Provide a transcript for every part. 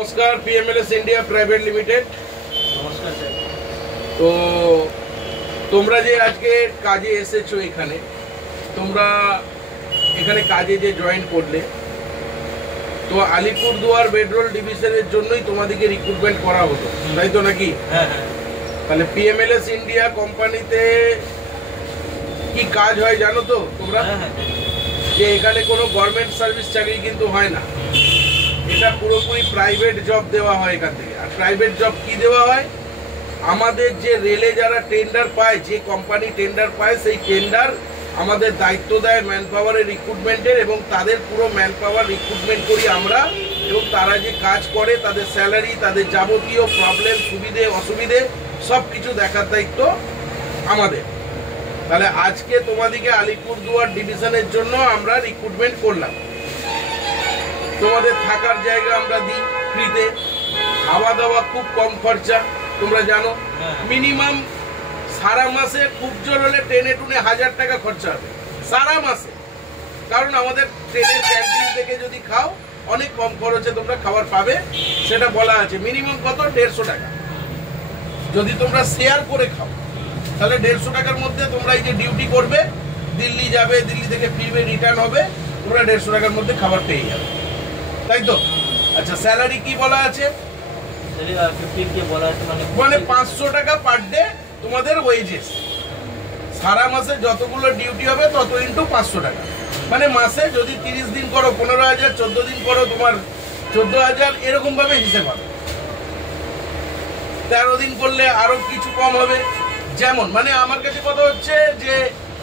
নমস্কার, PMLS India private limited. নমস্কার sir. তো তোমরা যে আজকে কাজে এসেছো, তোমরা এখানে কাজে যে জয়েন করলে, তো আলিপুরদুয়ার বেডরোল ডিভিশনের জন্যই তোমাদেরকে রিক্রুটমেন্ট করা হতো, তাই তো নাকি? হ্যাঁ হ্যাঁ। তাহলে পিএমএলএস ইন্ডিয়া কোম্পানিতে কি কাজ হয় জানো তো তোমরা? যে এখানে কোনো গভর্নমেন্ট সার্ভিস চাকরি কিন্তু হয় না, এটা পুরোপুরি প্রাইভেট জব দেওয়া হয় এখান থেকে। আর প্রাইভেট জব কি দেওয়া হয়? আমাদের যে রেলে যারা টেন্ডার পায়, যে কোম্পানি টেন্ডার পায়, সেই টেন্ডার আমাদের দায়িত্ব দেয় ম্যান পাওয়ারের রিক্রুটমেন্টের, এবং তাদের পুরো ম্যান পাওয়ার রিক্রুটমেন্ট করি আমরা, এবং তারা যে কাজ করে তাদের স্যালারি, তাদের যাবতীয় প্রবলেম, সুবিধে অসুবিধে সব কিছু দেখার দায়িত্ব আমাদের। তাহলে আজকে তোমাদেরকে আলিপুরদুয়ার ডিভিশনের জন্য আমরা রিক্রুটমেন্ট করলাম। তোমাদের থাকার জায়গা আমরা দিই ফ্রিতে, খাওয়া দাওয়া খুব কম খরচা, তোমরা জানো। মিনিমাম সারা মাসে খুব জোর হলে ট্রেনে টুনে 1000 টাকা খরচা হবে সারা মাসে, কারণ আমাদের ট্রেনের ক্যান্টিন থেকে যদি খাও অনেক কম খরচে তোমরা খাবার পাবে, সেটা বলা আছে। মিনিমাম কত? 150 টাকা। যদি তোমরা শেয়ার করে খাও তাহলে 150 টাকার মধ্যে তোমরা এই যে ডিউটি করবে, দিল্লি যাবে, দিল্লি থেকে ফিরবে, রিটার্ন হবে, তোমরা 150 টাকার মধ্যে খাবার পেয়ে যাবে, তাই তো? আচ্ছা, স্যালারি কি বলা আছে? মানে 500 টাকা পার ডে তোমাদের ওয়েজেস। সারা মাসে যতগুলো ডিউটি হবে তত ইন্টু 500 টাকা, মানে মাসে যদি 30 দিন করো 15,000, 14 দিন করো তোমার 14,000, এরকম ভাবে হিসেব হবে। 13 দিন করলে আরো কিছু কম হবে। যেমন মানে আমার কাছে কথা হচ্ছে যে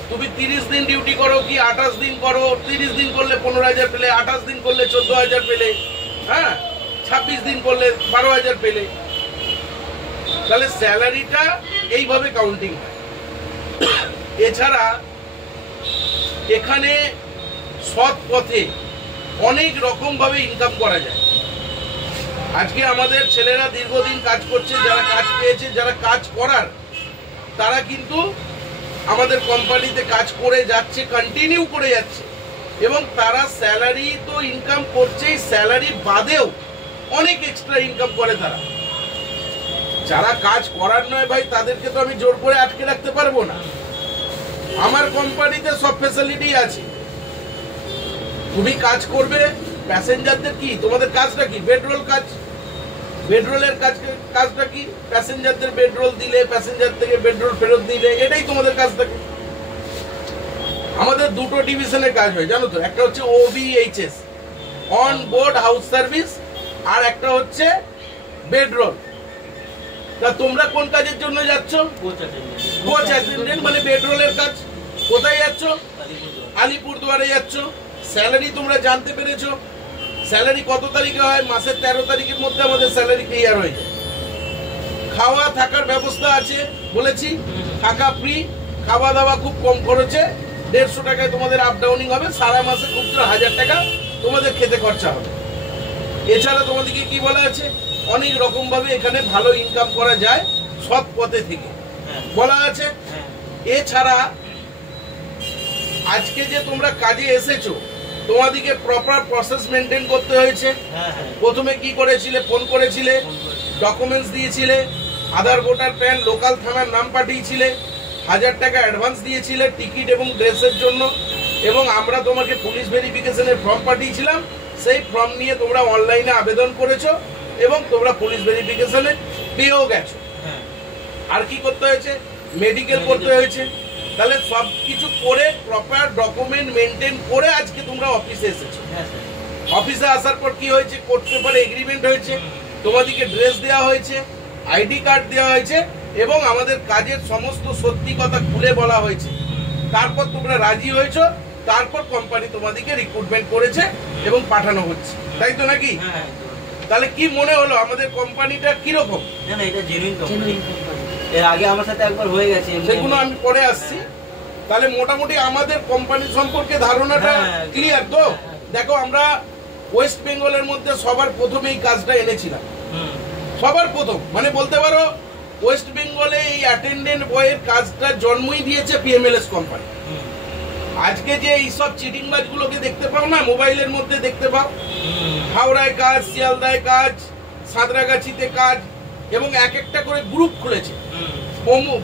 তুমি 30 দিন ডিউটি করো কি 28 দিন করো, 30 দিন করলে 15,000 পেলে, 28 দিন করলে 14,000 পেলে, হ্যাঁ, 26 দিন করলে 12,000 পেলে, তাহলে স্যালারিটা এইভাবে কাউন্টিং হয়। এছাড়া এখানে সৎ পথে অনেক রকম ভাবে ইনকাম করা যায়। আজকে আমাদের ছেলেরা দীর্ঘদিন কাজ করছে, যারা কাজ পেয়েছে, যারা কাজ করার, তারা কিন্তু আমাদের কোম্পানিতে কাজ করে যাচ্ছে, কন্টিনিউ করে যাচ্ছে, এবং তারা স্যালারি তো ইনকাম করছেই, স্যালারি বাদেও অনেক এক্সট্রা ইনকাম করে তারা। যারা কাজ করার নয় ভাই, তাদেরকে তো আমি জোর করে আটকে রাখতে পারবো না। আমার কোম্পানিতে সব ফ্যাসিলিটি আছে, তুমি কাজ করবে। প্যাসেঞ্জারদের কি, তোমাদের কাজটা কি? বেডরোল কাজ। বেডরোলের কাজটা কি? প্যাসেঞ্জারদের বেডরোল দিলে, প্যাসেঞ্জার থেকে বেডরোল ফেরত দিলে, এটাই তোমাদের কাজ থাকে। আমাদের দুটো ডিভিশনের কাজ হয় জানো তো, একটা হচ্ছে OBHS, on board house service, আর একটা হচ্ছে বেডরোল। তা তোমরা কোন কাজের জন্য যাচ্ছ? কোচ অ্যাটেন্ডেন্ট, মানে বেডরোলের কাজ। কোথায় যাচ্ছ? আলিপুরদুয়ারে যাচ্ছ। স্যালারি তোমরা জানতে পেরেছো। স্যালারি কত তারিখে হয়? মাসের 13 তারিখের মধ্যে আমাদের স্যালারি ক্লিয়ার হয়ে যায়। খাওয়া থাকার ব্যবস্থা আছে বলেছি, থাকা ফ্রি, খাওয়া দাওয়া খুব কম খরচে, 150 টাকায় তোমাদের আপ ডাউনিং হবে। সারা মাসে খুব জোর 1000 টাকা তোমাদের খেতে খরচা হবে। এছাড়া তোমাদেরকে কি বলা আছে? অনেক রকম ভাবে এখানে ভালো ইনকাম করা যায় সৎ পথে থেকে বলা আছে। এছাড়া আজকে যে তোমরা কাজে এসেছো, তোমাদেরকে প্রপার প্রসেস মেনটেন করতে হয়েছে। প্রথমে কি করেছিলে? ফোন করেছিলে, ডকুমেন্টস দিয়েছিলে, আধার, ভোটার, প্যান, লোকাল থানার নাম পাঠিয়েছিলে, 1000 টাকা অ্যাডভান্স দিয়েছিলে টিকিট এবং ড্রেসের জন্য, এবং আমরা তোমাকে পুলিশ ভেরিফিকেশনের ফর্ম পাঠিয়েছিলাম। সেই ফর্ম নিয়ে তোমরা অনলাইনে আবেদন করেছো এবং তোমরা পুলিশ ভেরিফিকেশনে পেয়েও গেছো। আর কি করতে হয়েছে? মেডিকেল করতে হয়েছে। তাহলে সব কিছু করে প্রপার ডকুমেন্ট মেনটেন করে আজকে তোমরা অফিসে এসেছো। অফিসে আসার পর কি হয়েছে? কোর্ট পেপারে এগ্রিমেন্ট হয়েছে, তোমাদেরকে ড্রেস দেওয়া হয়েছে, আইডি কার্ড দেওয়া হয়েছে, এবং আমাদের কাজের সমস্ত সত্যি কথা খুলে বলা হয়েছে। তারপর তোমরা রাজি হয়েছো, তারপর কোম্পানি তোমাদেরকে রিক্রুটমেন্ট করেছে এবং পাঠানো হচ্ছে, তাই তো নাকি? তাহলে কি মনে হলো আমাদের কোম্পানিটা কিরকম? না না, এটা জেনুইন কোম্পানি। এর আগে আমার সাথে একবার হয়ে গেছে, সেগুলো আমি পরে আসছি। তাহলে মোটামুটি আমাদের কোম্পানি সম্পর্কে ধারণাটা ক্লিয়ার তো? দেখো, আমরা ওয়েস্ট বেঙ্গলের মধ্যে সবার প্রথমে এই কাজটা এনেছিলাম। সবার প্রথম মানে বলতে পারো ওয়েস্ট বেঙ্গলে এই অ্যাটেন্ডেন্ট বয়ের কাজটা জন্মই দিয়েছে পিএমএলএস কোম্পানি। আজকে যে এইসব চিটিংবাজগুলোকে দেখতে পাও না, মোবাইলের মধ্যে দেখতে পাও, হাওড়ায় কাজ, শিয়ালদায় কাজ, সাঁতরাগাছিতে কাজ, এবং এক একটা করে গ্রুপ খুলেছে।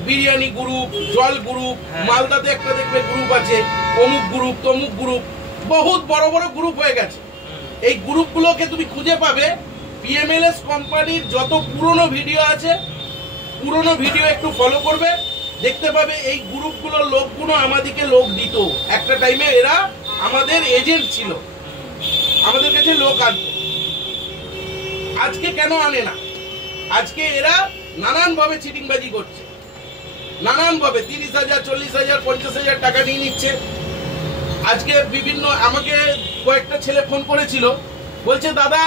বিরিয়ানি গ্রুপ, জল গ্রুপ, মালদাতে একটা দেখবে গ্রুপ আছে, অমুক গ্রুপ, তমুক গ্রুপ, বহুত বড় বড় গ্রুপ হয়ে গেছে। এই গ্রুপগুলোকে তুমি খুঁজে পাবে। পিএমএলএস কোম্পানির যত পুরনো ভিডিও আছে, পুরনো ভিডিও একটু ফলো করবে, দেখতে পাবে এই গ্রুপগুলোর লোকগুলো আমাদেরকে লোক দিত। একটা টাইমে এরা আমাদের এজেন্ট ছিল, আমাদের কাছে লোক আনতো। আজকে কেন আনে না? আজকে এরা নানানভাবে চিটিংবাজি করছে, নানানভাবে 30,000, 40,000, 50,000 টাকা নিয়ে নিচ্ছে। আজকে বিভিন্ন আমাকে কয়েকটা ছেলে ফোন করেছিল, বলছে দাদা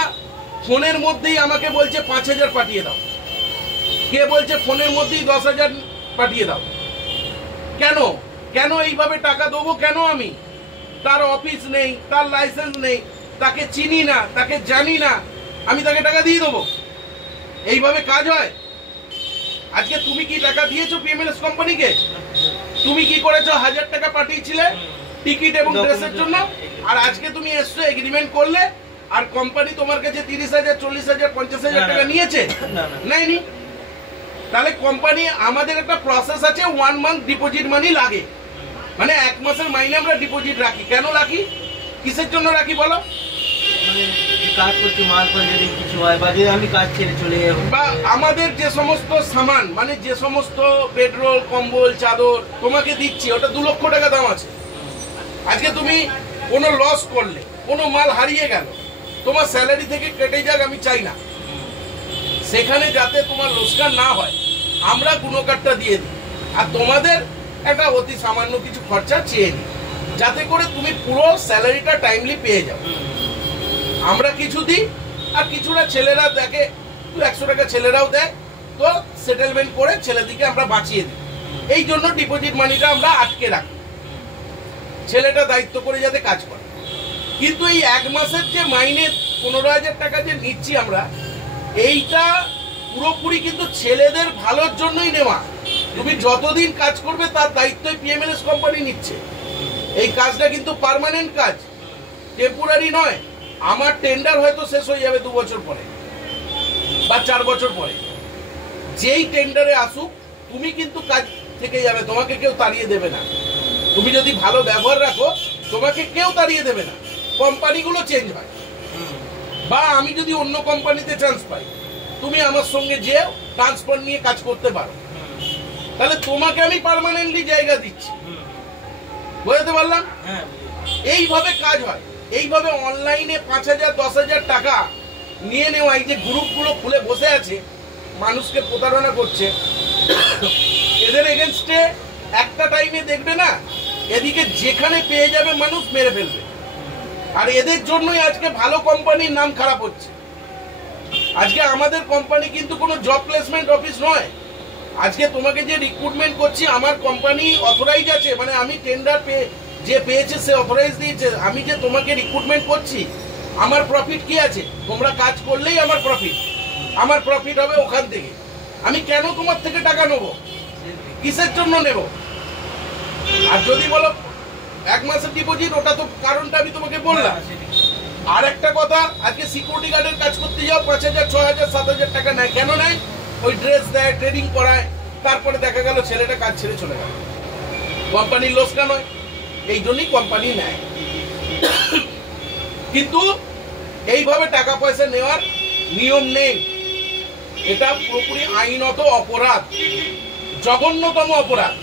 ফোনের মধ্যেই আমাকে বলছে 5,000 পাঠিয়ে দাও, কে বলছে ফোনের মধ্যেই 10,000 পাঠিয়ে দাও। কেন কেন এইভাবে টাকা দেবো কেন? আমি তার অফিস নেই, তার লাইসেন্স নেই, তাকে চিনি না, তাকে জানি না, আমি তাকে টাকা দিয়ে দেবো? এইভাবে কাজ হয়? আজকে তুমি কি টাকা দিয়েছো পিএমএলএস কোম্পানিকে? তুমি কি করেছো? 1000 টাকা পাঠিয়েছিলে টিকিট এবং ড্রেসের জন্য, আর আজকে তুমি এসছো এগ্রিমেন্ট করলে, আর কোম্পানি তোমার কাছে 30,000, 40,000, 50,000 টাকা নিয়েছে? নেয়নি। তাহলে কোম্পানি, আমাদের একটা প্রসেস আছে, 1 মান্থ ডিপোজিট মানি লাগে, মানে 1 মাসের মাইনে আমরা ডিপোজিট রাখি। কেন রাখি? কিসের জন্য রাখি বলো? কাজ করছি, মাল পরে যদি কিছু হয় বা যদি আমি কাজ ছেড়ে চলে যাই, বা আমাদের যে সমস্ত সামান, মানে যে সমস্ত পেট্রোল, কম্বল, চাদর তোমাকে দিচ্ছি, ওটা 2 লক্ষ টাকা দাম আছে। আজকে তুমি কোনো লস করলে, কোনো মাল হারিয়ে গেল, তোমার স্যালারি থেকে কেটে যাক, আমি চাই না। সেখানে যাতে তোমার লোকসান না হয়, আমরা গুণকারটা দিয়ে দিই, আর তোমাদের একটা অতি সামান্য কিছু খরচা চেয়ে নিই, যাতে করে তুমি পুরো স্যালারিটা টাইমলি পেয়ে যাও। আমরা কিছু দিই, আর কিছুটা ছেলেরা দেখে, 100 টাকা ছেলেরাও দেয়, তো সেটেলমেন্ট করে ছেলেদিকে আমরা বাঁচিয়ে দিই। এই জন্য ডিপোজিট মানিটা আমরা আটকে রাখি, ছেলেটা দায়িত্ব করে যাতে কাজ করে। কিন্তু এই 1 মাসের যে মাইনে 15,000 টাকা যে নিচ্ছি আমরা, এইটা পুরোপুরি কিন্তু ছেলেদের ভালোর জন্যই নেওয়া। তুমি যতদিন কাজ করবে তার দায়িত্বই পিএমএলএস কোম্পানি নিচ্ছে। এই কাজটা কিন্তু পার্মানেন্ট কাজ, টেম্পোরারি নয়। আমার টেন্ডার হয়তো শেষ হয়ে যাবে 2 বছর পরে বা 4 বছর পরে। যেই টেন্ডারে আসুক, তুমি কিন্তু কাজ থেকে যাবে, তোমাকে কেউ তাড়িয়ে দেবে না। তুমি যদি ভালো ব্যবহার রাখো, তোমাকে কেউ তাড়িয়ে দেবে না। কোম্পানিগুলো চেঞ্জ হয়, বা আমি যদি অন্য কোম্পানিতে চান্স পাই, তুমি আমার সঙ্গে যে ট্রান্সফার নিয়ে কাজ করতে পারো, তাহলে তোমাকে আমি পার্মানেন্টলি জায়গা দিচ্ছি। বুঝতে পারলাম? এইভাবে কাজ হয়। এইভাবে অনলাইনে 5,000, 10,000 টাকা নিয়ে নেওয়া, এই যে গ্রুপগুলো খুলে বসে আছে, মানুষকে প্রতারণা করছে, এদের এগেনস্টে একটা টাইমে দেখবে না, এদিকে যেখানে পেয়ে যাবে মানুষ মেরে ফেলবে। আর এদের জন্যই আজকে ভালো কোম্পানির নাম খারাপ হচ্ছে। আজকে আমাদের কোম্পানি কিন্তু কোনো জব প্লেসমেন্ট অফিস নয়। আজকে তোমাকে যে রিক্রুটমেন্ট করছি, আমার কোম্পানি অথরাইজ আছে, মানে আমি টেন্ডার যে পেয়েছে সে অথরাইজ দিয়েছে। আমি যে তোমাকে রিক্রুটমেন্ট করছি, আমার প্রফিট কি আছে? তোমরা কাজ করলেই আমার প্রফিট, আমার প্রফিট হবে ওখান থেকে। আমি কেন তোমার থেকে টাকা নেব? কিসের জন্য নেব? আর যদি বলো 1 মাসের ডিপোজিট, ওটা তো কারণটা আমি তোমাকে বললাম। আর একটা কথা, আজকে সিকিউরিটি গার্ডের কাজ করতে যাও, 5,000, 6,000, 7,000 টাকা নেয়। কেন নেয়? ওই ড্রেস দেয়, ট্রেনিং করায়, তারপরে দেখা গেল ছেলেটা কাজ ছেড়ে চলে গেল। কোম্পানির লোকসান হয়, এই জন্যই কোম্পানি নেয়। কিন্তু এইভাবে টাকা পয়সা নেওয়ার নিয়ম নেই। এটা পুরোপুরি আইনত অপরাধ, জঘন্যতম অপরাধ।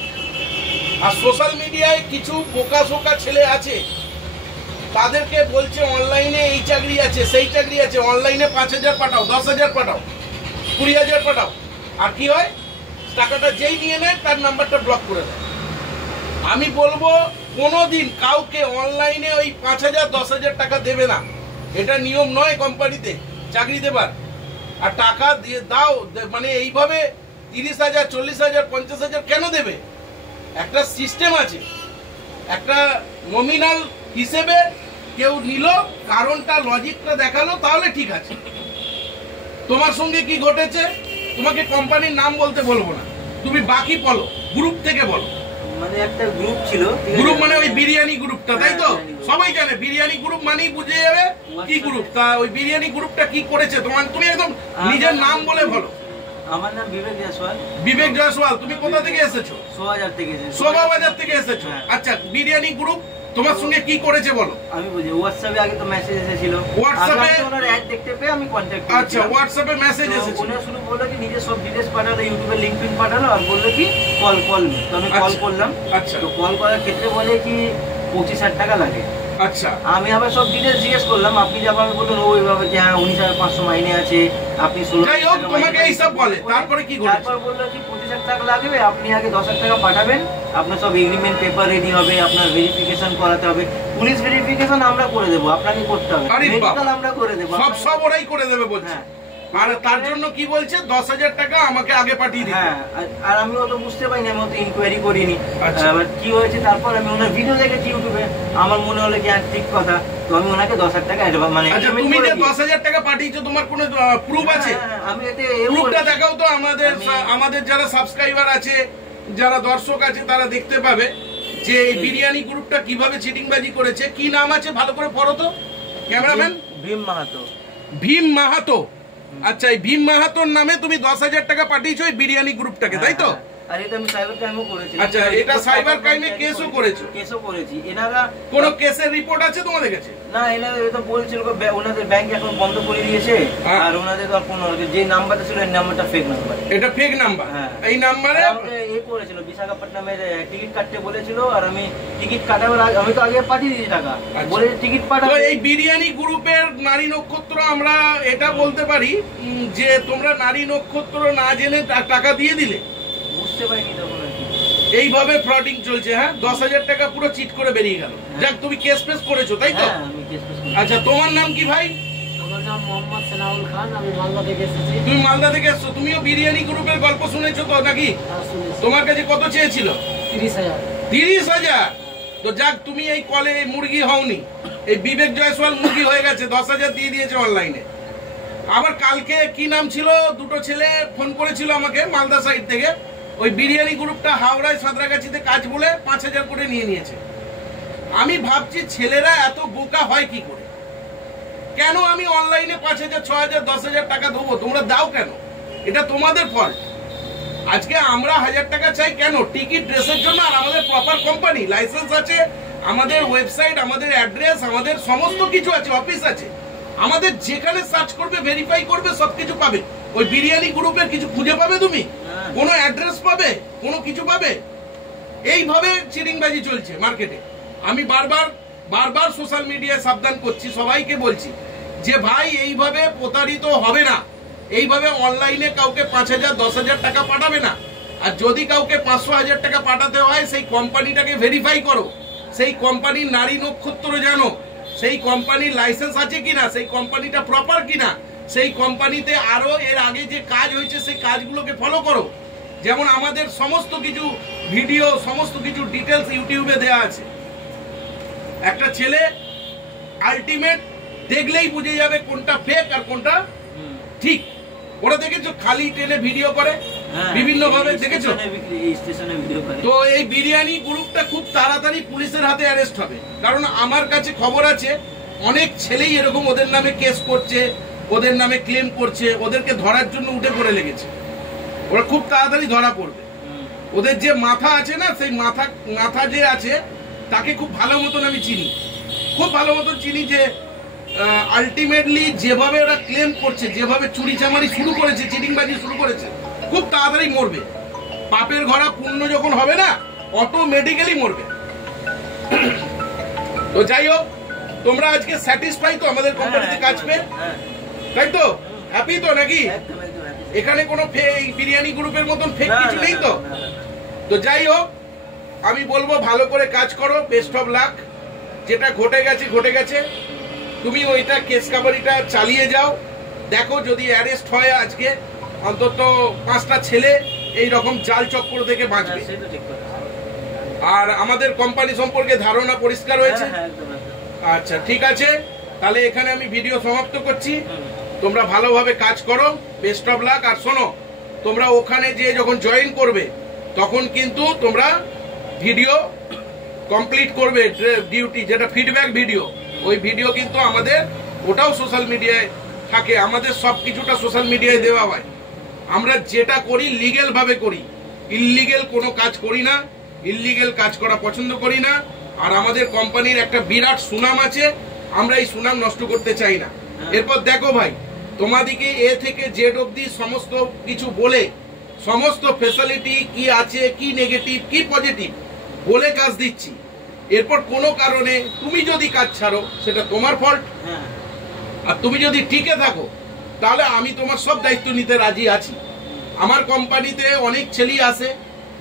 আর সোশ্যাল মিডিয়ায় কিছু বোকা শোকা ছেলে আছে, তাদেরকে বলছে অনলাইনে এই চাকরি আছে, সেই চাকরি আছে, অনলাইনে 5,000 পাঠাও, 10,000 পাঠাও, 20,000 পাঠাও। আর কি হয়? টাকাটা যেই নিয়ে নেয় তার নাম্বারটা ব্লক করে দেয়। আমি বলবো কোনোদিন কাউকে অনলাইনে ওই 5,000, 10,000 টাকা দেবে না। এটা নিয়ম নয় কোম্পানিতে চাকরি দেবার। আর টাকা দিয়ে দাও, মানে এইভাবে 30,000, 40,000, 50,000 কেন দেবে? একটা সিস্টেম আছে, একটা নমিনাল হিসেবে কেউ নিল, কারণটা লজিকটা দেখালো, তাহলে ঠিক আছে। তোমার সঙ্গে কি ঘটেছে তোমাকে কোম্পানির নাম বলতে বলবো না, তুমি বাকি বলো, গ্রুপ থেকে বলো। মানে একটা গ্রুপ ছিল, গ্রুপ মানে ওই বিরিয়ানি গ্রুপটা, তাই তো? সবাই জানে বিরিয়ানি গ্রুপ মানেই বুঝে যাবে কি গ্রুপ। তা ওই বিরিয়ানি গ্রুপটা কি করেছে তোমার, তুমি একদম নিজের নাম বলে বলো। আমার নাম বিবেক জয়সওয়াল। বিবেক জয়সওয়াল, তুমি কোথা থেকে এসেছো? শোভাবাজার থেকে এসেছি। শোভাবাজার থেকে এসেছো। আচ্ছা, বিরিয়ানি গ্রুপ তোমার সঙ্গে কি করেছে বলো? আমি বুঝি হোয়াটসঅ্যাপে আগে তো মেসেজ এসেছিল, হোয়াটসঅ্যাপে ওনার অ্যাড দেখতে পেয়ে আমি কন্টাক্ট করেছি। আচ্ছা, হোয়াটসঅ্যাপে মেসেজ এসেছে, উনি শুরু বললো কি নিজের সব ডিটেইলস পাঠালো, ইউটিউবে লিংক পিন পাঠালো আর বললো কি কল মি। তো আমি কল করলাম। আচ্ছা, তো কল করার ক্ষেত্রে বলে কি 25,000 টাকা লাগে। আচ্ছা, আমি আবার সব ডিটেইলস জিজ্ঞেস করলাম, আপনি যেভাবে বললেন ওইভাবে যে হ্যাঁ 19,500 মাইনে আছে, আপনি 16,000 টাকা তোমাকে এইসব বলে। তারপরে কি ঘটেছে? তারপর বললো কি 25,000 টাকা লাগবে, আপনি আগে 10,000 টাকা পাঠাবেন, আপনার সব এগ্রিমেন্ট পেপার রেডি হবে, আপনার ভেরিফিকেশন করাতে হবে, পুলিশ ভেরিফিকেশন আমরা করে দেবো, আপনাকে করতে হবে, মেডিকেল আমরা করে দেবো, সব ওরাই করে দেবে বলছে। আর তার জন্য কি বলছে 10,000 টাকা আমাকে আগে পাঠিয়ে দিতে। হ্যাঁ, আর আমি অত বুঝতে পারিনি, আমি অত ইনকোয়ারি করিনি। এবার কি হয়েছে তারপর আমি ওনার ভিডিও দেখেছি ইউটিউবে, আমার মনে হলো কি ঠিক কথা, তো আমি ওনাকে 10,000 টাকা মানে আচ্ছা, তুমি যে 10,000 টাকা পাঠিয়েছো তোমার কোনো প্রুফ আছে? আমি এতে প্রুফটা দেখাও তো আমাদের যারা সাবস্ক্রাইবার আছে, যারা দর্শক আছে তারা দেখতে পাবে যে এই বিরিয়ানি গ্রুপটা কিভাবে চিটিংবাজি করেছে। কি নাম আছে ভালো করে পড়ো তো ক্যামেরাম্যান। ভীম মাহাতো। ভীম মাহাতো। আচ্ছা, এই ভীম মাহাতোর নামে তুমি 10,000 টাকা পাঠিয়েছো এই বিরিয়ানি গ্রুপটাকে, তাই তো? আর এটা আমি সাইবার ক্রাইমও করেছি। আচ্ছা, এটা সাইবার ক্রাইমে কেসও করেছো? কেসও করেছি। এনারা কোন কেসের রিপোর্ট আছে তোমাদের কাছে? না, এনারা তো বলছিল ওনাদের ব্যাংক এখন বন্ধ করে দিয়েছে, আর ওনাদের তো কোনো যে নাম্বারটা ছিল এই নাম্বারটা ফেক নাম্বার। এটা ফেক নাম্বার? এই নাম্বারে এই করেছিল বিশাখাপট্টনামের টিকিট কাটতে বলেছিল, আর আমি টিকিট কাটাবার আগে আমি তো আগে পাঠিয়ে দিয়েছি টাকা, বলে টিকিট পাঠাবো। এই বিরিয়ানি গ্রুপের নারী নক্ষত্র, আমরা এটা বলতে পারি যে তোমরা নারী নক্ষত্র না জেনে টাকা দিয়ে দিলে, বুঝতে পারিনি তখন আর কি। এইভাবে ফ্রডিং চলছে। হ্যাঁ, 10,000 টাকা পুরো চিট করে বেরিয়ে গেল। যাক, তুমি কেস ফেস করেছো, তাই তো? আমি কেস ফেস করেছি। আচ্ছা, তোমার নাম কি ভাই? আমার নাম মোহাম্মদ সেনাউল খান, আমি মালদা থেকে এসেছি। তুমি মালদা থেকে এসছো, তুমিও বিরিয়ানি গ্রুপের গল্প শুনেছো তো নাকি? তোমার কাছে কত চেয়েছিল? 30,000। 30,000? তো যাক, তুমি এই কলে মুরগি হওনি, এই বিবেক জয়সওয়াল মুরগি হয়ে গেছে, 10,000 দিয়ে দিয়েছে অনলাইনে। আবার কালকে কি নাম ছিল, দুটো ছেলে ফোন করেছিল আমাকে মালদা সাইড থেকে, ওই বিরিয়ানি গ্রুপটা হাওড়ায় সাঁতরাগাছিতে কাজ বলে 5,000 করে নিয়ে নিয়েছে। আমি ভাবছি ছেলেরা এত বোকা হয় কি করে? কেন আমি অনলাইনে 5,000, 6,000, 10,000 টাকা দেবো? তোমরা দাও কেন? এটা তোমাদের ফল্ট। আজকে আমরা 1,000 টাকা চাই কেন? টিকিট ড্রেসের জন্য। আর আমাদের প্রপার কোম্পানি লাইসেন্স আছে, আমাদের ওয়েবসাইট, আমাদের অ্যাড্রেস, আমাদের সমস্ত কিছু আছে, অফিস আছে। আমাদের যেখানে সার্চ করবে, ভেরিফাই করবে, সবকিছু পাবে। ওই বিরিয়ানি গ্রুপের কিছু খুঁজে পাবে তুমি? কোনো অ্যাড্রেস পাবে? কোনো কিছু পাবে? এইভাবে চিটিংবাজি চলছে মার্কেটে। আমি বারবার সোশ্যাল মিডিয়ায় সাবধান করছি, সবাইকে বলছি যে ভাই এইভাবে প্রতারিত হবে না, এইভাবে অনলাইনে কাউকে 5,000, 10,000 টাকা পাঠাবে না। আর যদি কাউকে 500,000 টাকা পাঠাতে হয়, সেই কোম্পানিটাকে ভেরিফাই করো, সেই কোম্পানির নারী নক্ষত্র জানো, সেই কোম্পানির লাইসেন্স আছে কিনা, সেই কোম্পানিটা প্রপার কিনা, সেই কোম্পানিতে আরো এর আগে যে কাজ হয়েছে সেই কাজগুলোকে ফলো করো। যেমন আমাদের সমস্ত কিছু ভিডিও, সমস্ত কিছু ডিটেলস ইউটিউবে দেয়া আছে। একটা ছেলে আলটিমেট দেখলেই বুঝে যাবে কোনটা ফেক আর কোনটা ঠিক। ওরা দেখেছো খালি ট্রেনে ভিডিও করে বিভিন্ন ভাবে, দেখেছো? তো এই বিরিয়ানি গ্রুপটা খুব তাড়াতাড়ি পুলিশের হাতে অ্যারেস্ট হবে, কারণ আমার কাছে খবর আছে অনেক ছেলেই এরকম ওদের নামে কেস করছে, ওদের নামে ক্লেম করছে, ওদেরকে ধরার জন্য উঠে পড়ে লেগেছে। ওরা খুব তাড়াতাড়ি ধরা পড়বে। ওদের যে মাথা আছে না, সেই মাথা যে আছে তাকে খুব ভালো মতন আমি চিনি, খুব ভালো মতন চিনি, যে আলটিমেটলি যেভাবে ওরা ক্লেম করছে, যেভাবে চুরি চামারি শুরু করেছে, চিটিংবাজি শুরু করেছে, খুব তাড়াতাড়ি মরবে। পাপের ঘোড়া পূর্ণ যখন হবে না, অটোমেটিক্যালি মরবে। তো যাই হোক, তোমরা আজকে স্যাটিসফাই তো আমাদের কোম্পানিতে কাজ পেয়ে? তাই তো? হ্যাপি তো নাকি? এখানে কোনো বিরিয়ানি গ্রুপের মতন ফেক কিছু নেই তো? তো যাই হোক, আমি বলবো ভালো করে কাজ করো, বেস্ট অফ লাক। যেটা ঘটে গেছে ঘটে গেছে, তুমি ওইটা কেস কাভারিটা চালিয়ে যাও। দেখো যদি অ্যারেস্ট হয় আজকে, অন্তত 5টা ছেলে এই রকম জাল চক্কর থেকে বাঁচবে। আর আমাদের কোম্পানি সম্পর্কে ধারণা পরিষ্কার হয়েছে? আচ্ছা, ঠিক আছে, তাহলে এখানে আমি ভিডিও সমাপ্ত করছি। তোমরা ভালোভাবে কাজ করো, বেস্ট অফ লাক। আর শোনো, তোমরা ওখানে যে যখন জয়েন করবে তখন কিন্তু তোমরা ভিডিও কমপ্লিট করবে ডিউটি, যেটা ফিডব্যাক ভিডিও, ওই ভিডিও কিন্তু আমাদের ওটাও সোশ্যাল মিডিয়ায় থাকে। আমাদের সব কিছুটা সোশ্যাল মিডিয়ায় দেওয়া হয়। আমরা যেটা করি লিগেল ভাবে করি, ইললিগেল কোনো কাজ করি না, ইললিগেল কাজ করা পছন্দ করি না। আর আমাদের কোম্পানির একটা বিরাট সুনাম আছে, আমরা এই সুনাম নষ্ট করতে চাই না। এরপর দেখো ভাই, তোমাদেরকে এ থেকে জেড অব্দি সমস্ত কিছু বলে, সমস্ত ফ্যাসিলিটি কি আছে, কি নেগেটিভ কি পজিটিভ বলে কাজ দিচ্ছি। এরপর কোনো কারণে তুমি যদি কাজ ছাড়ো সেটা তোমার ফল্ট, আর তুমি যদি টিকে থাকো তাহলে আমি তোমার সব দায়িত্ব নিতে রাজি আছি। আমার কোম্পানিতে অনেক ছেলে আসে,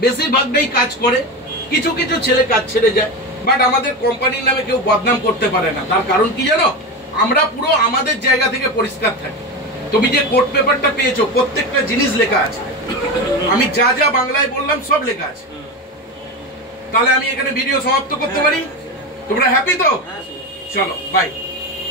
বেশিরভাগটাই কাজ করে, কিছু কিছু ছেলে কাজ ছেড়ে যায়, বাট আমাদের কোম্পানির নামে কেউ বদনাম করতে পারে না। তার কারণ কি জানো? আমরা পুরো আমাদের জায়গা থেকে পরিষ্কার থাকি। তুমি যে কোর্ট পেপারটা পেয়েছো প্রত্যেকটা জিনিস লেখা আছে, আমি যা যা বাংলায় বললাম সব লেখা আছে। তাহলে আমি এখানে ভিডিও সমাপ্ত করতে পারি? তোমরা হ্যাপি তো? চলো বাই।